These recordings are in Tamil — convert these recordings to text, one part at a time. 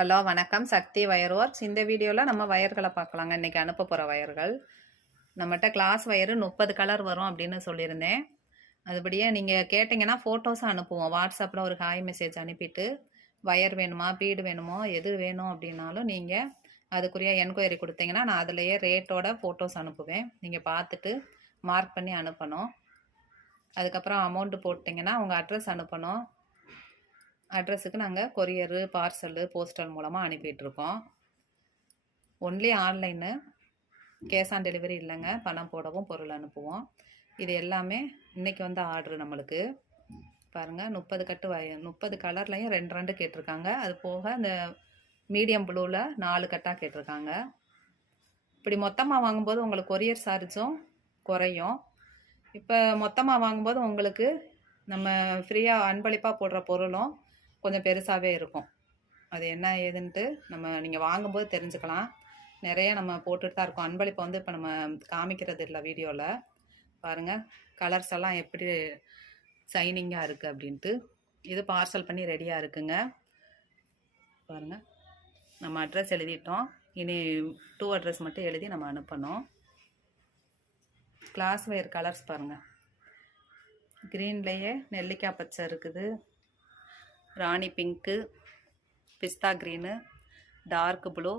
ஹலோ வணக்கம். சக்தி வயர் ஒர்க்ஸ். இந்த வீடியோவில் நம்ம வயர்களை பார்க்கலாங்க. இன்றைக்கி அனுப்ப போகிற வயர்கள் நம்மகிட்ட கிளாஸ் வயரு 30 கலர் வரும் அப்படின்னு சொல்லியிருந்தேன். அதுபடியே நீங்கள் கேட்டிங்கன்னா ஃபோட்டோஸும் அனுப்புவோம். வாட்ஸ்அப்பில் ஒரு ஹாய் மெசேஜ் அனுப்பிட்டு வயர் வேணுமா பீடு வேணுமோ எது வேணும் அப்படின்னாலும் நீங்கள் அதுக்குரிய என்கொயரி கொடுத்தீங்கன்னா நான் அதிலேயே ரேட்டோட ஃபோட்டோஸ் அனுப்புவேன். நீங்கள் பார்த்துட்டு மார்க் பண்ணி அனுப்பணும். அதுக்கப்புறம் அமௌண்ட்டு போட்டிங்கன்னா உங்கள் அட்ரஸ் அனுப்பணும். அட்ரஸுக்கு நாங்கள் கொரியரு பார்சலு போஸ்டல் மூலமாக அனுப்பிட்டுருக்கோம். Only online, cash on delivery இல்லைங்க. பணம் போடவும் பொருள் அனுப்புவோம். இது எல்லாமே இன்றைக்கி வந்த ஆர்டரு நம்மளுக்கு. பாருங்கள் 30 கலர்லையும் 2 கேட்டிருக்காங்க. அது போக இந்த மீடியம் ப்ளூவில் 4 கட்டாக கேட்டிருக்காங்க. இப்படி மொத்தமாக வாங்கும்போது உங்களுக்கு கொரியர் சார்ஜும் குறையும். இப்போ மொத்தமாக வாங்கும்போது உங்களுக்கு நம்ம ஃப்ரீயாக அன்பளிப்பாக போடுற பொருளும் கொஞ்சம் பெருசாகவே இருக்கும். அது என்ன ஏதுன்ட்டு நீங்கள் வாங்கும்போது தெரிஞ்சுக்கலாம். நிறைய நம்ம போட்டுட்டு தான் இருக்கோம். அன்பளிப்பை இப்போ நம்ம காமிக்கிறது இல்லை வீடியோவில். பாருங்கள் கலர்ஸ் எல்லாம் எப்படி ஷைனிங்காக இருக்குது அப்படின்ட்டு. இது பார்சல் பண்ணி ரெடியாக இருக்குங்க. பாருங்கள் நம்ம அட்ரஸ் எழுதிட்டோம். இனி 2 அட்ரஸ் மட்டும் எழுதி நம்ம அனுப்பணும். கிளாஸ் வயர் கலர்ஸ் பாருங்கள். க்ரீன்லேயே நெல்லிக்காய் பச்சை இருக்குது, ராணி பிங்க்கு, பிஸ்தா green, dark blue,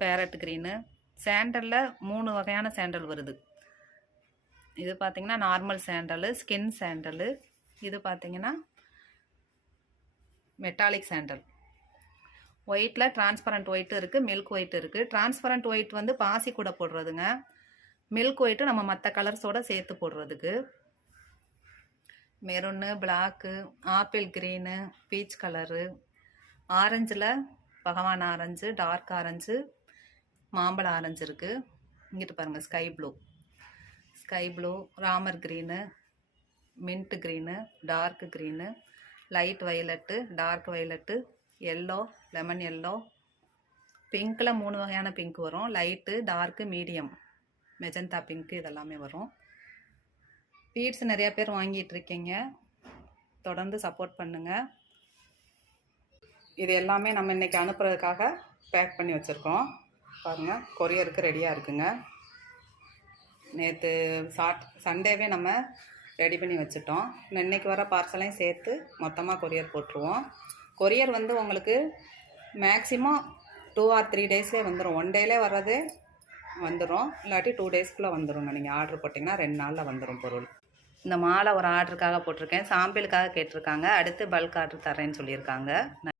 parrot green. சாண்டலில் 3 வகையான சாண்டல் வருது. இது பார்த்திங்கன்னா நார்மல் சாண்டலு, ஸ்கின் சாண்டலு. இது பார்த்திங்கன்னா மெட்டாலிக் சாண்டல். ஒயிட்டில் டிரான்ஸ்பரண்ட் ஒயிட்டு இருக்குது, மில்க் ஒயிட் இருக்குது. டிரான்ஸ்பரண்ட் ஒயிட் பாசி கூட போடுறதுங்க. மில்க் ஒயிட்டு நம்ம மற்ற கலர்ஸோடு சேர்த்து போடுறதுக்கு. Maroon, black, apple green, peach colour, ஆரஞ்சில் பகவான் ஆரஞ்சு, டார்க் ஆரஞ்சு, மாம்பழ ஆரஞ்சு இருக்குது. இங்கிட்டு பாருங்கள் ஸ்கை ப்ளூ, ராமர் green, mint green, dark green, light violet, dark violet, yellow, lemon yellow, பிங்க்கில் 3 வகையான பிங்க் வரும். Light, dark, medium, magenta pink இதெல்லாமே வரும். பீட்ஸ் நிறையா பேர் வாங்கிட்டு இருக்கீங்க. தொடர்ந்து சப்போர்ட் பண்ணுங்கள். இது எல்லாமே நம்ம இன்றைக்கி அனுப்புறதுக்காக பேக் பண்ணி வச்சுருக்கோம். பாருங்கள் கொரியருக்கு ரெடியாக இருக்குங்க. நேற்று சண்டேவே நம்ம ரெடி பண்ணி வச்சுட்டோம். இன்றைக்கி வர பார்சலையும் சேர்த்து மொத்தமாக கொரியர் போட்டுருவோம். கொரியர் உங்களுக்கு மேக்ஸிமம் 2 or 3 டேஸ்லேயே வந்துடும். 1 டேலே வர்றதே வந்துடும், இல்லாட்டி 2 டேஸ்க்குள்ளே வந்துடுங்க. நீங்கள் ஆர்டர் போட்டிங்கன்னா 2 நாளில் வந்துடும் பொருள். இந்த மாலை ஒரு ஆர்டருக்காக போட்டிருக்கேன். சாம்பிளுக்காக கேட்டிருக்காங்க. அடுத்து பல்க் ஆர்டர் தரேன்னு சொல்லியிருக்காங்க.